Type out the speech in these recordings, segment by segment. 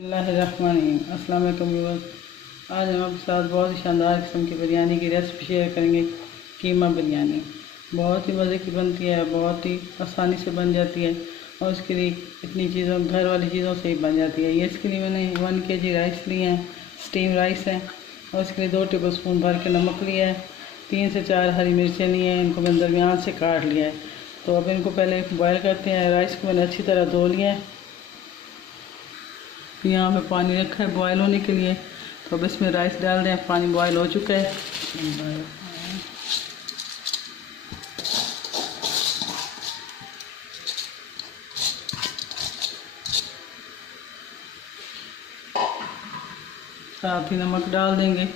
अस्सलाम वालेकुम व्यूअर्स। आज हम आपके साथ बहुत ही शानदार किस्म की बिरयानी की रेसिपी शेयर करेंगे। कीमा बिरयानी बहुत ही मज़े की बनती है, बहुत ही आसानी से बन जाती है और इसके लिए इतनी चीज़ों घर वाली चीज़ों से ही बन जाती है। ये इसके लिए मैंने 1 kg राइस लिए हैं, स्टीम राइस है, और इसके लिए 2 टेबल स्पून भर के नमक लिया है, 3 से 4 हरी मिर्चें ली हैं, इनको मैंने दरमियान से काट लिया है। तो अब इनको पहले बॉयल करते हैं। राइस को मैंने अच्छी तरह धो लिया है। यहाँ पे पानी रखा है बॉयल होने के लिए, तो अब इसमें राइस डाल दें। पानी बॉयल हो चुका है। साथ ही नमक डाल देंगे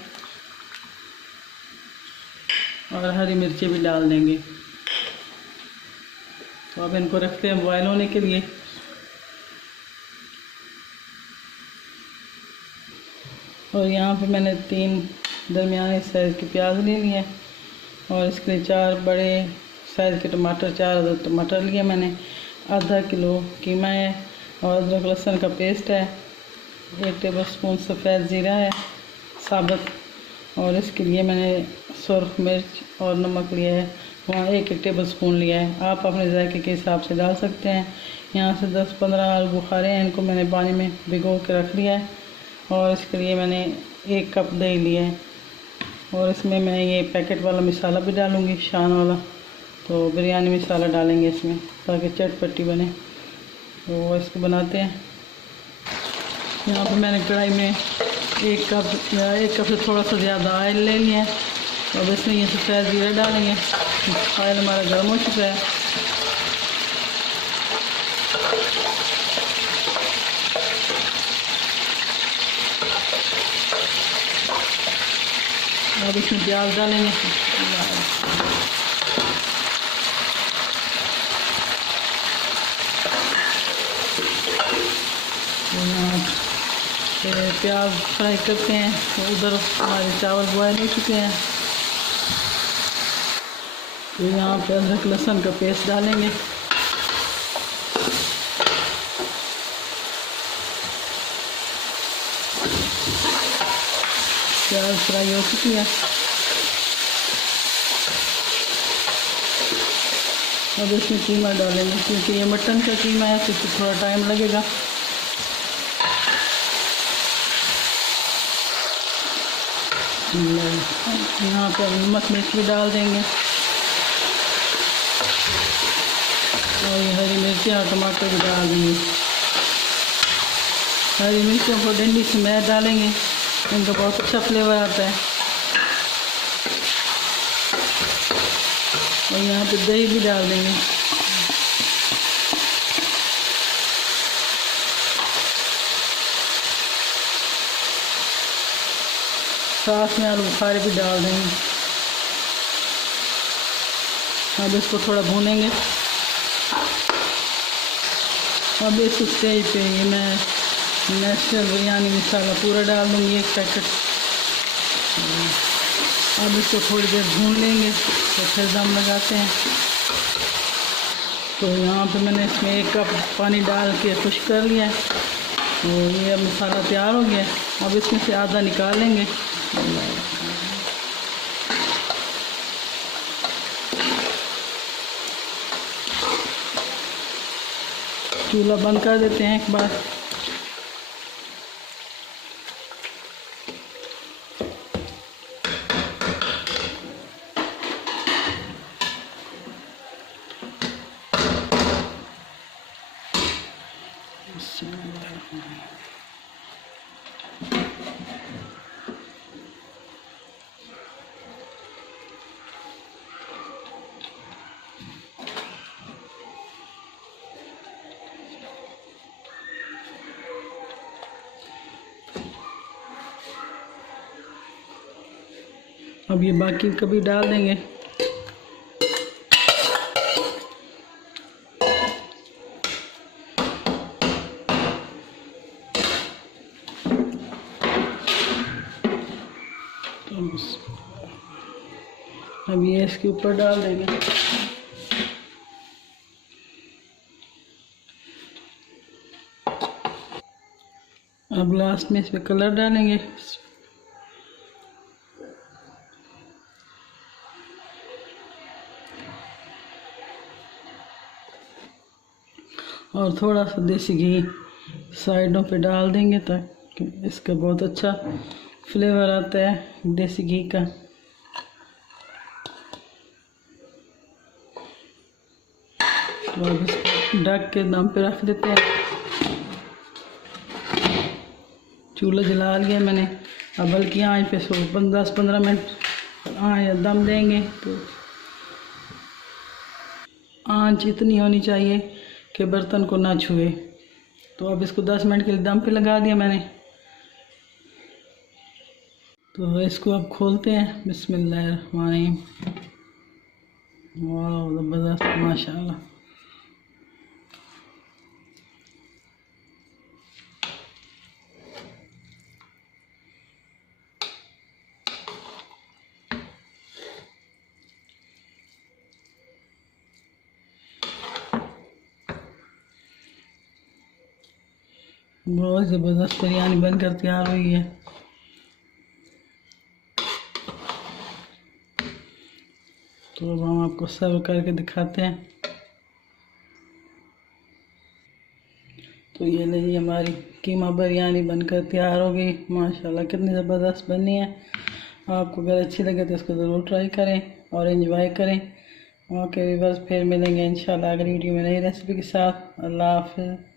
और हरी मिर्चें भी डाल देंगे। तो अब इनको रखते हैं बॉयल होने के लिए। और यहाँ पे मैंने 3 दरमियाने साइज़ के प्याज ले लिए हैं और इसके लिए 4 बड़े साइज़ के टमाटर, 4 टमाटर लिए मैंने। आधा किलो कीमा है और अदरक लहसुन का पेस्ट है। 1 टेबल स्पून सफ़ेद ज़ीरा है साबुत, और इसके लिए मैंने सुर्ख मिर्च और नमक लिया है, वहाँ 1 टेबल स्पून लिया है। आप अपने जायके के हिसाब से डाल सकते हैं। यहाँ से 10-15 आलू बुखारे हैं, इनको मैंने पानी में भिगो के रख लिया है। और इसके लिए मैंने 1 कप दही लिया है और इसमें मैं ये पैकेट वाला मसाला भी डालूँगी, शान वाला। तो बिरयानी मसाला डालेंगे इसमें ताकि चटपटी बने। तो इसको बनाते हैं। यहाँ पे मैंने कढ़ाई में 1 कप से थोड़ा सा ज़्यादा ऑयल ले लिया है। तो अब इसमें ये सफ़ेद ज़ीरा डालेंगे। ऑयल हमारा गर्म हो चुका है। अब इसमें प्याज डालेंगे। तो यहाँ प्याज फ्राई करते हैं। तो उधर हमारे चावल बॉयल हो चुके हैं। तो यहाँ पे अदरक लहसुन का पेस्ट डालेंगे। प्याज फ्राई हो चुकी है। अब इसमें कीमा डालेंगे, क्योंकि ये मटन का कीमा है तो इसमें थोड़ा टाइम लगेगा। यहाँ पर नमक मिर्च भी डाल देंगे और ये हरी मिर्ची और टमाटर भी डाल देंगे। हरी मिर्चों को डंडी समेत डालेंगे, इनका बहुत अच्छा फ्लेवर आता है। और यहाँ पे दही भी डाल देंगे। साथ में आलू बुखारे भी डाल देंगे। अब इसको थोड़ा भूनेंगे। अब इस स्टेज पे ये मैं नेचुरल बिरयानी मसाला पूरा डाल दूँगी, 1 पैकेट। अब इसको थोड़ी देर भून लेंगे तो फिर दम लगाते हैं। तो यहाँ पे मैंने इसमें 1 कप पानी डाल के खुश्क कर लिया है। तो ये अब मसाला तैयार हो गया। अब इसमें से आधा निकाल लेंगे। चूल्हा बंद कर देते हैं एक बार। अब ये बाकी कभी डाल देंगे। अब ये इसके ऊपर डाल देंगे। अब लास्ट में इसमें कलर डालेंगे। और थोड़ा सा देसी घी साइडों पे डाल देंगे ताकि इसका बहुत अच्छा फ्लेवर आता है देसी घी का। तो अब इसको ढक के दम पे रख देते हैं। चूल्हा जला लिया मैंने। अब हल्की आंच पे 10-15 मिनट दम देंगे। तो आंच इतनी होनी चाहिए कि बर्तन को ना छुए। तो अब इसको 10 मिनट के लिए दम पे लगा दिया मैंने। तो इसको अब खोलते हैं। बिस्मिल्लाहिर्रहमानिर्रहीम। वाह ज़बरदस्त माशाल्लाह। बहुत ज़बरदस्त बिरयानी बनकर तैयार हुई है। तो अब हम आपको सर्व करके दिखाते हैं। तो ये लीजिए हमारी कीमा बिरयानी बनकर तैयार हो गई। माशाल्लाह कितनी ज़बरदस्त बनी है। आपको अगर अच्छी लगे तो इसको ज़रूर ट्राई करें और एंजॉय करें। ओके व्यूअर्स, फिर मिलेंगे इंशाल्लाह अगली वीडियो में नई रेसिपी के साथ। अल्लाह हाफ़िज़।